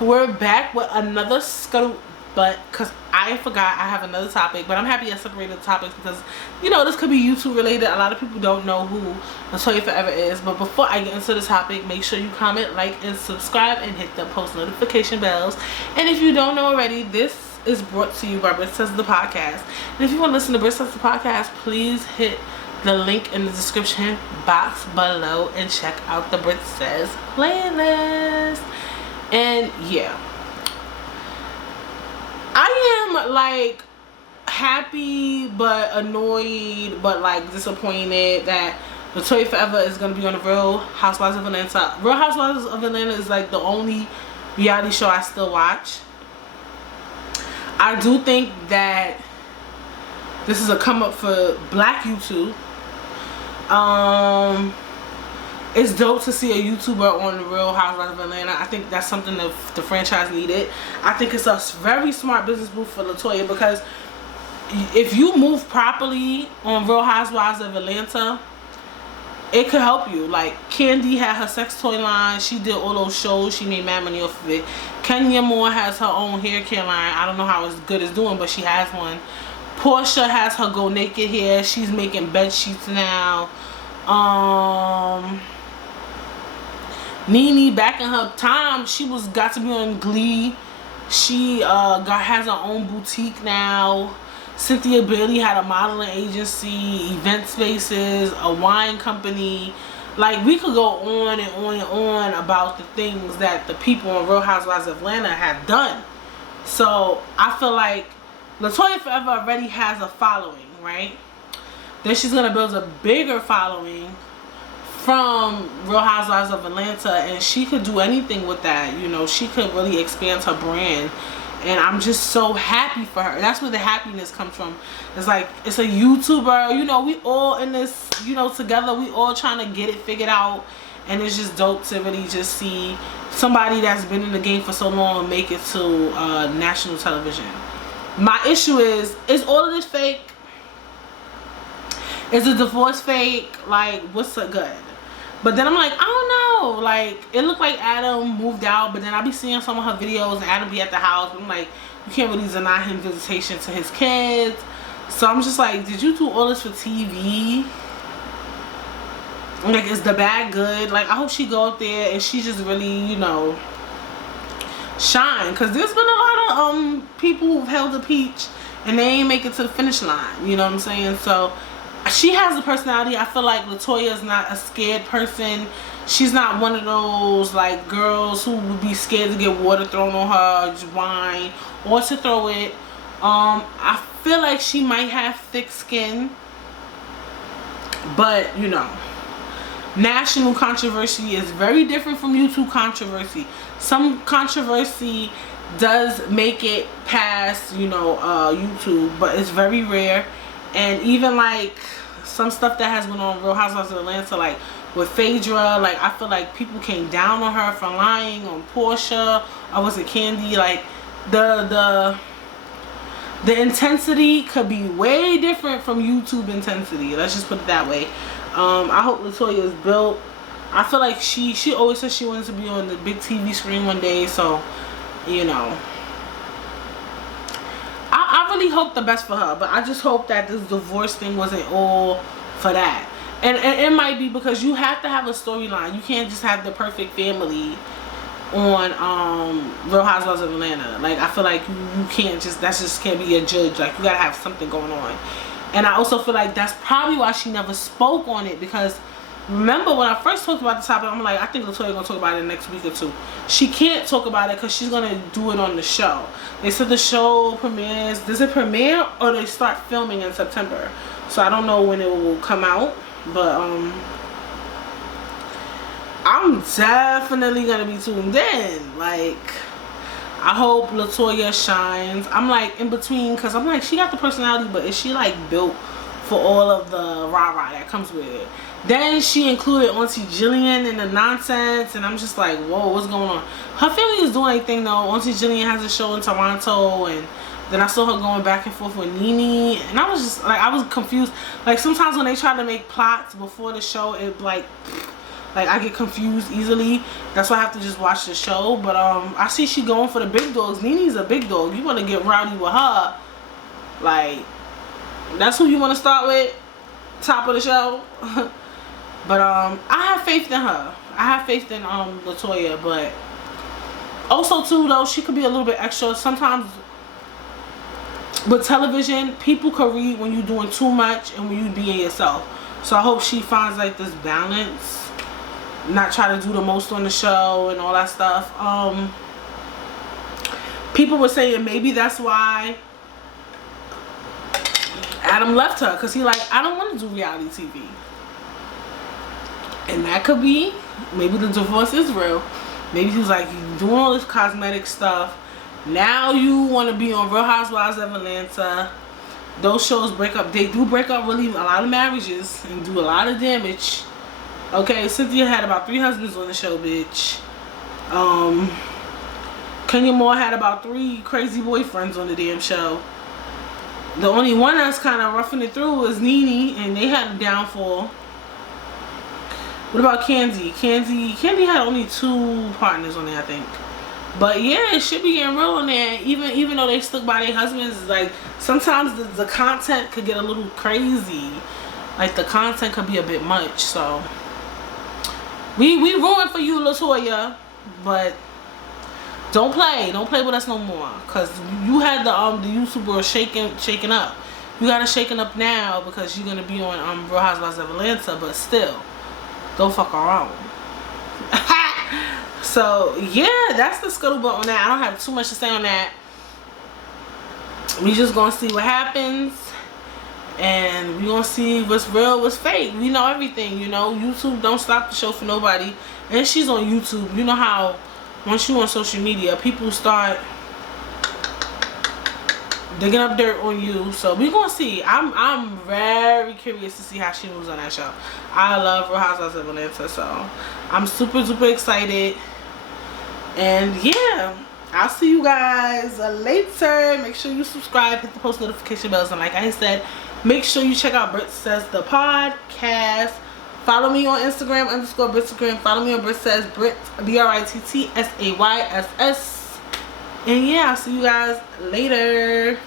we're back with another scuttlebutt because I forgot I have another topic, but I'm happy I separated the topics because, you know, this could be YouTube related. A lot of people don't know who Latoya Forever is, but before I get into this topic, make sure you comment, like, and subscribe, and hit the post notification bells. And if you don't know already, this is brought to you by Brit Says the Podcast. And if you want to listen to Brit Says the Podcast, please hit the link in the description box below and check out the Brit Says playlist. And yeah, I am like happy but annoyed but like disappointed that Latoya Forever is going to be on the Real Housewives of Atlanta. Real Housewives of Atlanta is like the only reality show I still watch. I do think that this is a come up for Black YouTube. It's dope to see a YouTuber on the Real Housewives of Atlanta. I think that's something that the franchise needed. I think it's a very smart business move for Latoya, because if you move properly on Real Housewives of Atlanta, it could help you. Like, Candy had her sex toy line. She did all those shows. She made mad money off of it. Kenya Moore has her own hair care line. I don't know how it's good it's doing, but she has one. Portia has her Go Naked hair. She's making bed sheets now. Nene, back in her time, she got to be on Glee. She has her own boutique now. Cynthia Bailey had a modeling agency, event spaces, a wine company. Like, we could go on and on and on about the things that the people on Real Housewives of Atlanta have done. So I feel like Latoya Forever already has a following, right? Then she's gonna build a bigger following from Real Housewives of Atlanta, and she could do anything with that. You know, she could really expand her brand, and I'm just so happy for her. That's where the happiness comes from. It's like, it's a YouTuber, you know, we all in this, you know, together. We all trying to get it figured out, and it's just dope to really just see somebody that's been in the game for so long make it to national television. My issue is all of this fake? Is the divorce fake? Like, what's the good? But then I'm like, I don't know. Like, it looked like Adam moved out, but then I be seeing some of her videos and Adam be at the house. But I'm like, you can't really deny him visitation to his kids. So I'm just like, did you do all this for TV? Like, is the bag good? Like, I hope she go up there and she just really, you know, shine. Because there's been a lot of people who've held a peach and they ain't make it to the finish line. You know what I'm saying? So she has a personality. I feel like Latoya is not a scared person. She's not one of those like girls who would be scared to get water thrown on her, or just whine, or to throw it. I feel like she might have thick skin, but you know, national controversy is very different from YouTube controversy. Some controversy does make it past, you know, YouTube, but it's very rare. And even like some stuff that has went on Real Housewives of Atlanta, like with Phaedra, like I feel like people came down on her for lying on Portia, or was it Candy? Like the intensity could be way different from YouTube intensity. Let's just put it that way. I hope Latoya is built. I feel like she always said she wanted to be on the big TV screen one day, so you know, I really hope the best for her, but I just hope that this divorce thing wasn't all for that. And it might be, because you have to have a storyline. You can't just have the perfect family on Real Housewives of Atlanta. Like, I feel like you can't just, that just can't be a judge. Like, you gotta have something going on. And I also feel like that's probably why she never spoke on it, because remember when I first talked about the topic, I'm like, I think Latoya gonna talk about it next week or two. She can't talk about it because she's gonna do it on the show. They said the show premieres. Does it premiere or they start filming in September? So I don't know when it will come out, but I'm definitely gonna be tuned in. Like, I hope Latoya shines. I'm like in between, because I'm like, she got the personality, but is she like built for all of the rah-rah that comes with it? Then she included Auntie Jillian in the nonsense, and I'm just like, whoa, what's going on? Her family is doing anything though. Auntie Jillian has a show in Toronto, and then I saw her going back and forth with Nene, and I was just like, I was confused. Like, sometimes when they try to make plots before the show, it like, Like, I get confused easily. That's why I have to just watch the show. But I see she going for the big dogs. Nene's a big dog. You want to get rowdy with her. Like, that's who you want to start with? Top of the show? But I have faith in her. I have faith in Latoya. But also, too, though, she could be a little bit extra. Sometimes with television, people can read when you're doing too much and when you being yourself. So I hope she finds like this balance. Not try to do the most on the show and all that stuff. People were saying maybe that's why Adam left her, because he like, I don't want to do reality TV. And that could be, maybe the divorce is real. Maybe he was like, you doing all this cosmetic stuff. Now you want to be on Real Housewives of Atlanta. Those shows break up. They do break up really a lot of marriages and do a lot of damage. Okay, Cynthia had about 3 husbands on the show, bitch. Kenya Moore had about 3 crazy boyfriends on the damn show. The only one that's kind of roughing it through is Nene, and they had a downfall. What about Candy? Candy had only 2 partners on there, I think. But yeah, it should be getting real on there. Even though they stuck by their husbands, like sometimes the content could get a little crazy. Like the content could be a bit much. So we rooting for you, Latoya, but don't play with us no more. Cause you had the YouTube world shaking up. You gotta shaking up now because you're gonna be on Real Housewives of Atlanta. But still, don't fuck around. So yeah, that's the scuttlebutt on that. I don't have too much to say on that. We just gonna see what happens, and we gonna see what's real, what's fake. We know everything, you know. YouTube don't stop the show for nobody, and she's on YouTube. You know how once you on social media, people start digging up dirt on you. So we gonna see. I'm very curious to see how she moves on that show. I love Real Housewives of Atlanta, so I'm super excited. And yeah, I'll see you guys later. Make sure you subscribe, hit the post notification bells, and like I said, make sure you check out Britt Says the podcast. Follow me on Instagram _Brittagram. Follow me on Britt Says Britt BRITTSAYSS. And yeah, I'll see you guys later.